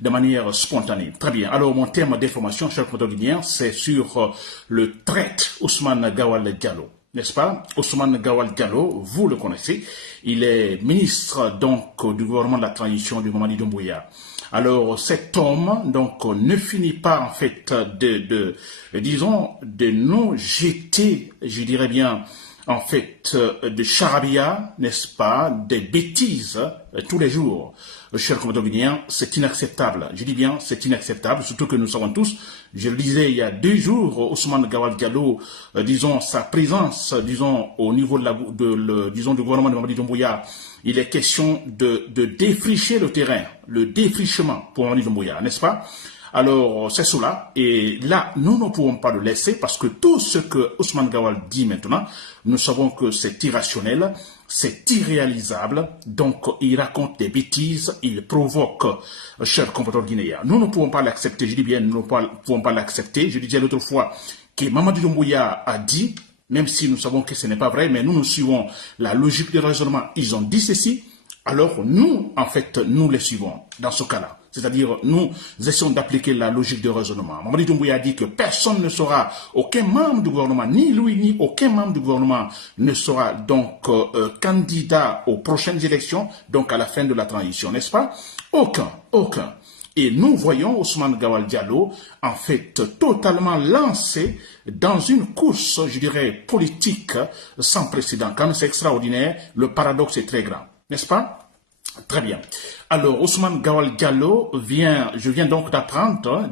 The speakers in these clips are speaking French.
de manière spontanée. Très bien. Alors, mon thème d'information, chers Guinéens, c'est sur le traître Ousmane Gawal Diallo. N'est-ce pas? Ousmane Gawal Diallo, vous le connaissez. Il est ministre donc du gouvernement de la transition du Mamadi Doumbouya. Alors, cet homme, donc, ne finit pas, en fait, de nous jeter, je dirais bien, en fait, de charabia, n'est-ce pas, des bêtises tous les jours. Chers Guinéens, c'est inacceptable. Je dis bien, c'est inacceptable, surtout que nous savons tous, je le disais il y a 2 jours, Ousmane Gawal Diallo, sa présence, au niveau du gouvernement de Mamadi Doumbouya, il est question de défricher le terrain, le défrichement pour Mamadi Doumbouya, n'est-ce pas? Alors, c'est cela. Et là, nous ne pouvons pas le laisser parce que tout ce que Ousmane Gawal dit maintenant, nous savons que c'est irrationnel, c'est irréalisable. Donc, il raconte des bêtises, il provoque, chers compatriotes guinéens. Nous ne pouvons pas l'accepter. Je dis bien, nous ne pouvons pas l'accepter. Je disais l'autre fois que Mamadi Doumbouya a dit, même si nous savons que ce n'est pas vrai, mais nous suivons la logique du raisonnement. Ils ont dit ceci, alors nous, en fait, nous les suivons dans ce cas-là. C'est-à-dire, nous essayons d'appliquer la logique de raisonnement. Mamadi Doumbouya a dit que personne ne sera, aucun membre du gouvernement, ni lui, ni aucun membre du gouvernement ne sera donc candidat aux prochaines élections, donc à la fin de la transition, n'est-ce pas? Aucun. Et nous voyons Ousmane Gawal Diallo, en fait, totalement lancé dans une course, je dirais, politique sans précédent. Quand c'est extraordinaire, le paradoxe est très grand, n'est-ce pas? Très bien. Alors, Ousmane Gawal Diallo je viens donc d'apprendre,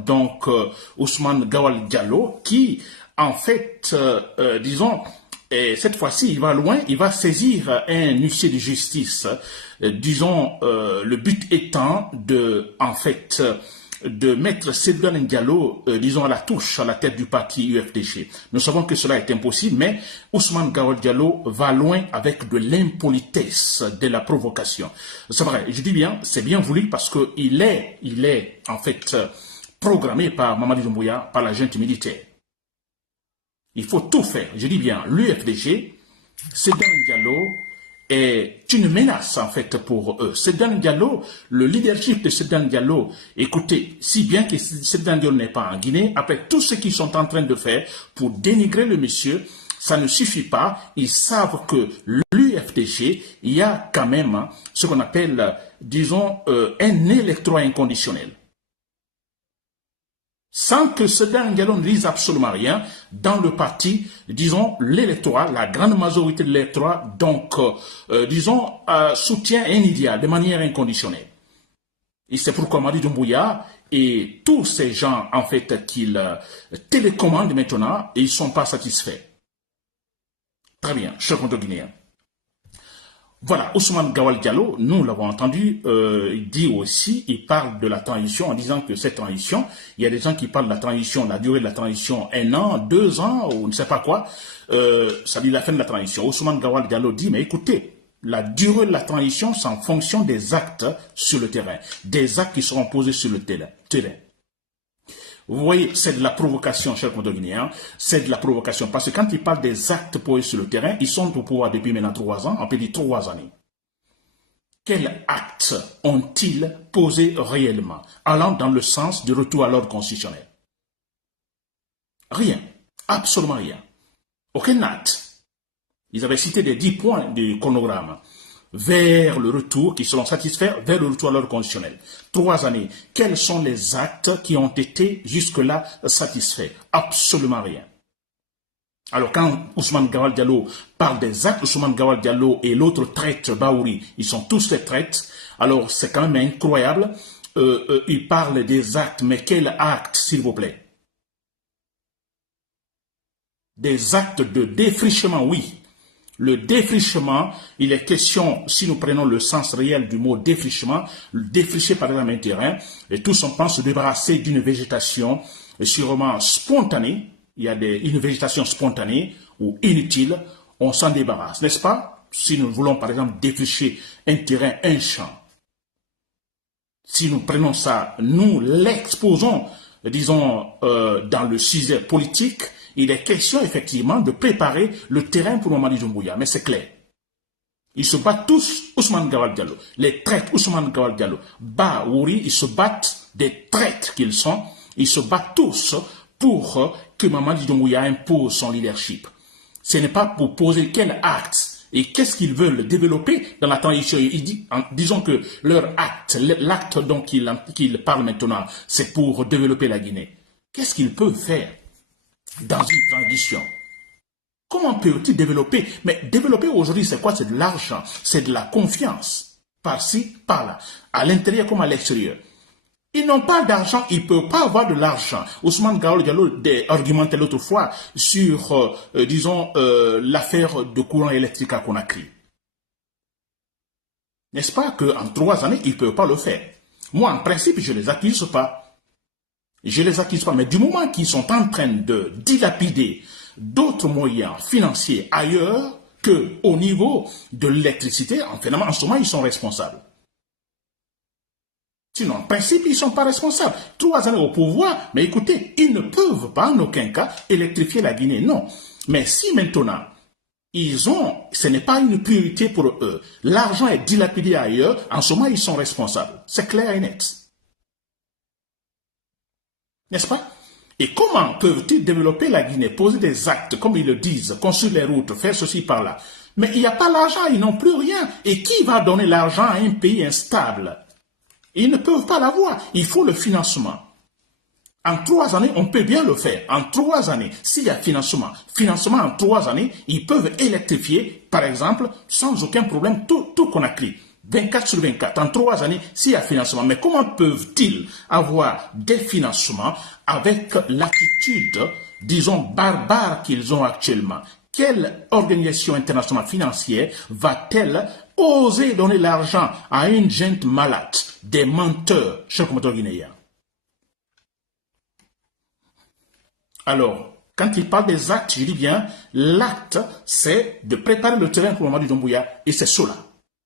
Ousmane Gawal Diallo, qui, en fait, et cette fois-ci, il va loin, il va saisir un huissier de justice, le but étant de mettre Seydou Diallo, à la touche, à la tête du parti UFDG. Nous savons que cela est impossible, mais Ousmane Gawal Diallo va loin avec de l'impolitesse, de la provocation. C'est vrai, je dis bien, c'est bien voulu parce que il est, en fait, programmé par Mamadi Doumbouya, par la junte militaire. Il faut tout faire, je dis bien, l'UFDG, Seydou Diallo, est une menace en fait pour eux. Seydou Diallo, le leadership de Seydou Diallo, écoutez, si bien que Seydou Diallo n'est pas en Guinée, après tout ce qu'ils sont en train de faire pour dénigrer le monsieur, ça ne suffit pas. Ils savent que l'UFDG, il y a quand même ce qu'on appelle, un électorat inconditionnel. Sans que Seydou Diallo ne dise absolument rien, dans le parti, l'électorat, la grande majorité de l'électorat, soutient un idéal de manière inconditionnelle. Et c'est pourquoi Mamadi Doumbouya et tous ces gens, en fait, qu'ils télécommandent maintenant, et ils ne sont pas satisfaits. Très bien, chers Guinéens. Voilà, Ousmane Gawal Diallo, nous l'avons entendu, il parle de la transition en disant que cette transition, il y a des gens qui parlent de la transition, la durée de la transition, 1 an, 2 ans, ou ne sais pas quoi, ça dit la fin de la transition. Ousmane Gawal Diallo dit, mais écoutez, la durée de la transition, c'est en fonction des actes sur le terrain, des actes qui seront posés sur le terrain. Vous voyez, c'est de la provocation, chers Guinéens, c'est de la provocation. Parce que quand ils parlent des actes posés sur le terrain, ils sont au pouvoir depuis maintenant 3 ans, on peut dire 3 années. Quels actes ont-ils posés réellement, allant dans le sens du retour à l'ordre constitutionnel? Rien, absolument rien. Aucun acte. Ils avaient cité des 10 points du chronogramme vers le retour, qui seront satisfaits vers le retour à l'ordre constitutionnel. 3 années. Quels sont les actes qui ont été jusque-là satisfaits? Absolument rien. Alors quand Ousmane Gawal Diallo parle des actes, Ousmane Gawal Diallo et l'autre traître Baouri, ils sont tous des traîtres, alors c'est quand même incroyable. Ils parlent des actes, mais quels actes, s'il vous plaît? Des actes de défrichement, oui. Le défrichement, il est question, si nous prenons le sens réel du mot défrichement, défricher par exemple un terrain, et tous on pense se débarrasser d'une végétation sûrement spontanée, il y a une végétation spontanée ou inutile, on s'en débarrasse, n'est-ce pas? Si nous voulons par exemple défricher un terrain, un champ, si nous prenons ça, nous l'exposons, dans le sujet politique, il est question effectivement de préparer le terrain pour Mamadi Doumbouya, mais c'est clair. Ils se battent tous, Ousmane Gawal Diallo. Les traîtres, Ousmane Gawal Diallo, Ba, Wouri, ils se battent, des traîtres qu'ils sont, ils se battent tous pour que Mamadi Doumbouya impose son leadership. Ce n'est pas pour poser quel acte et qu'est-ce qu'ils veulent développer dans la transition. Disons que leur acte, l'acte dont ils parlent maintenant, c'est pour développer la Guinée. Qu'est-ce qu'ils peuvent faire dans une transition? Comment peut-il développer? Mais développer aujourd'hui, c'est quoi? C'est de l'argent, c'est de la confiance. Par-ci, par-là, à l'intérieur comme à l'extérieur. Ils n'ont pas d'argent, ils ne peuvent pas avoir de l'argent. Ousmane Gawal Diallo argumentait l'autre fois sur, disons, l'affaire de courant électrique à Conakry. N'est-ce pas qu'en 3 années, ils ne peuvent pas le faire? Moi, en principe, je ne les accuse pas. Je ne les accuse pas, mais du moment qu'ils sont en train de dilapider d'autres moyens financiers ailleurs qu'au niveau de l'électricité, en ce moment, ils sont responsables. Sinon, en principe, ils ne sont pas responsables. 3 années au pouvoir, mais écoutez, ils ne peuvent pas en aucun cas électrifier la Guinée, non. Mais si maintenant, ce n'est pas une priorité pour eux, l'argent est dilapidé ailleurs, en ce moment, ils sont responsables. C'est clair et net. N'est-ce pas? Et comment peuvent-ils développer la Guinée, poser des actes, comme ils le disent, construire les routes, faire ceci par là? Mais il n'y a pas l'argent, ils n'ont plus rien. Et qui va donner l'argent à un pays instable? Ils ne peuvent pas l'avoir. Il faut le financement. En 3 années, on peut bien le faire. En 3 années, s'il y a financement en 3 années, ils peuvent électrifier, par exemple, sans aucun problème, tout Conakry. 24/24, en 3 années, s'il y a financement. Mais comment peuvent-ils avoir des financements avec l'attitude, disons, barbare qu'ils ont actuellement? Quelle organisation internationale financière va-t-elle oser donner l'argent à une gente malade, des menteurs, chers compatriotes guinéens? Alors, quand il parle des actes, je dis bien, l'acte, c'est de préparer le terrain pour Mamadi Doumbouya, et c'est cela.